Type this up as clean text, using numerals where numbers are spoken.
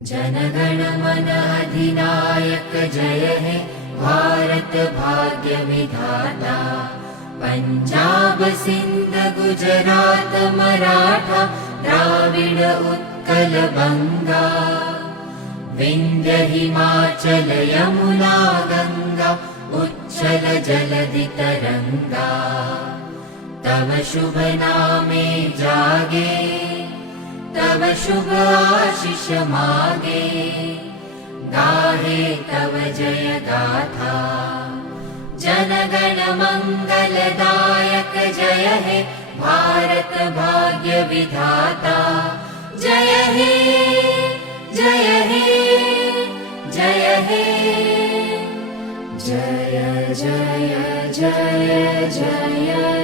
जनगण मन अधिनायक जय हे भारत भाग्य विधाता। पंजाब सिंध गुजरात मराठा द्राविड उत्कल बंगा। विंध्य हिमाचल यमुना गंगा उच्चल जलधि तरंगा। तव शुभ नामे जागे तव शुभ आशीष मागे। गाहे तव जय गाथा जनगण मंगलदायक जय हे भारत भाग्य विधाता। जय हे जय हे जय हे जय जय जय जय